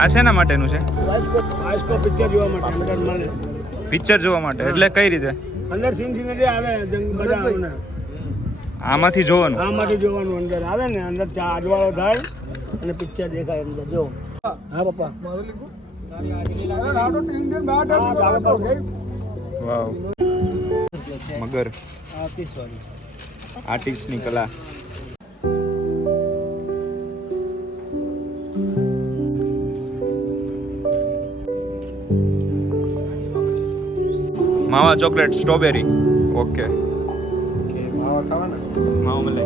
આ શેના માટેનું છે? પિક્ચર જોવા માટે અંદર મળે. પિક્ચર જોવા માટે એટલે કઈ રીતે? અંદર સીન સિનરી આવે બધા આવે. આમાંથી જોવાનું? આમાંથી જોવાનું. અંદર આવે ને અંદર અજવાળો થાય અને પિક્ચર દેખાય અંદર. જો હા પપ્પા વાવ. મગર આર્ટિસ્ટની કલા. માવા ચોકલેટ સ્ટ્રોબેરી. ઓકે માવા ખાવાના. માવા મળે.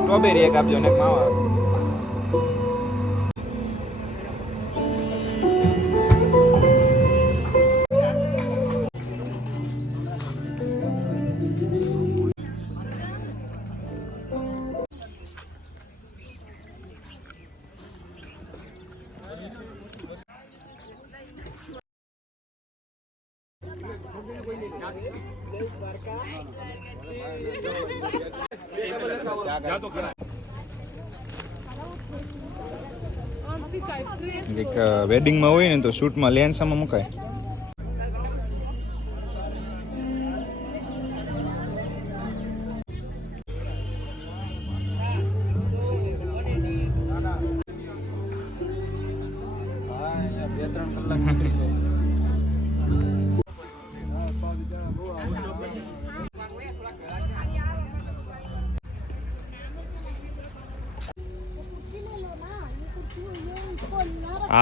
સ્ટ્રોબેરી એક આપજો ને એક માવા. એક વેડિંગમાં હોય ને તો શૂટમાં લેન્સમાં મુકાય.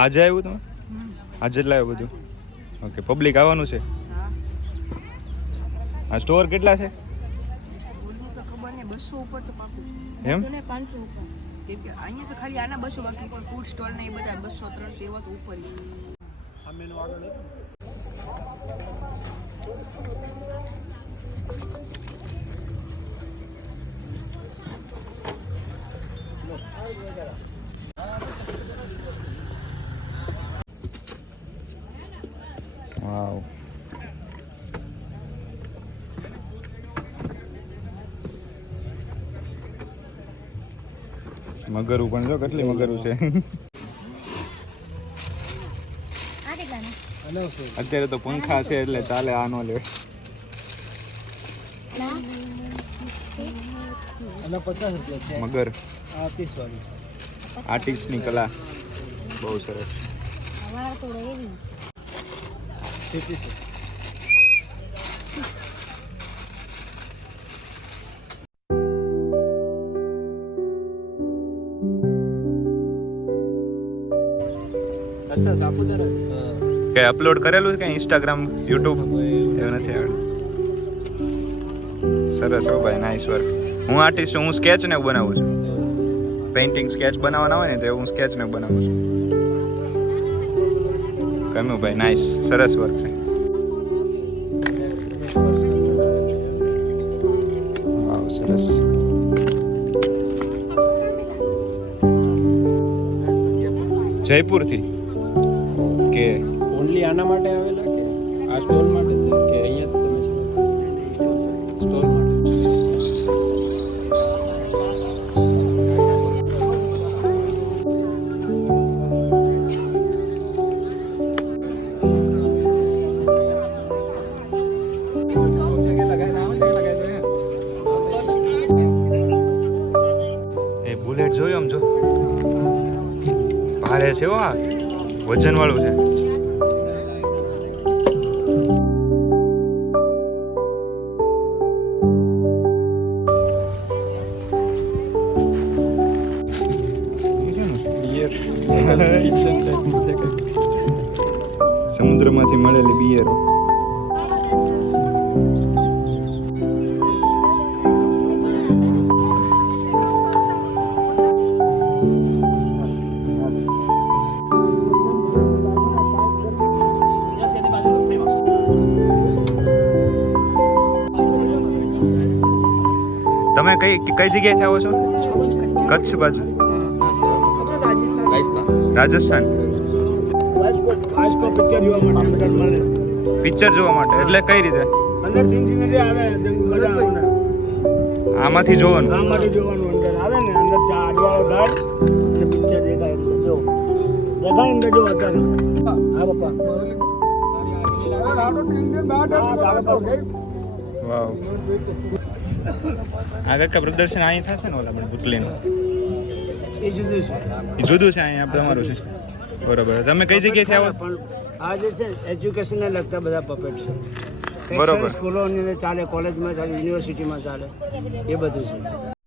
આજે આવ્યું તમે? આજે જ લાવ્યો બધું? ઓકે. પબ્લિક આવવાનું છે? આ સ્ટોર કેટલા છે? એમ? 500 ઉપર. કેમ કે અહીંયા તો ખાલી આના 200, બાકી કોઈ ફૂડ સ્ટોલ ને એ બધા 200 300 એવા તો ઉપર છે. સામેનો આગળ વાવ. મગરું પણ જો કેટલી મગરું છે. અત્યારે તો પંખા છે એટલે ચાલે. આ નો લે. મગર આર્ટિસ્ટની કલા બહુ સરસ. અચ્છા સાપુતારા કઈ અપલોડ કરેલું છે કે ઇન્સ્ટાગ્રામ યુટ્યુબ એવું નથી આવડતું? સરસ હો ભાઈ, નાઇસ વર્ક. હું આર્ટિસ્ટ છું, હું સ્કેચ ને બનાવું છું. પેઇન્ટિંગ સ્કેચ બનાવવાના હોય ને તો હું સ્કેચ ને બનાવું છું. ગમ્યું ભાઈ, નાઇસ, સરસ વર્ક છે. વાવ, સરસ. જયપુરથી? ઓકે. ઓનલી આના માટે આવેલા કે આ સ્ટોલ માટે કે અહીંયા તમે સ્ટોલ માટે? એ બુલેટ જોયું આમ જો, ભારે છે હો, આ વજન વાળું છે. સમુદ્રમાંથી મળેલી બિયરો. તમે કઈ જગ્યાએથી આવો છો? કચ્છ બાજુ? રાજસ્થાન. પિક્ચર જોવા માટે એટલે કઈ રીતે? અંદર સીન સિનરી આવે બધા. આમાંથી જોવાનું આમાંથી જોવાનું અંદર આવે ને અંદર અજવાળો થાય અને પિક્ચર દેખાય અંદર જો દેખાય અંદર જો અત્યારે હા પપ્પા વાવ આગળ કા પ્રદર્શન અહીં થશે ને ઓલા પુતલીનું એ જુદું છે એ જુદું છે અહીંયા તમારું છે બરોબર તમે કઈ જગ્યાએથી આવો પણ આ જે છે એજ્યુકેશનને લગતા બધા પપેટ છે બરોબર. સ્કૂલોની અંદર ચાલે કોલેજમાં ચાલે યુનિવર્સિટીમાં ચાલે એ બધું છે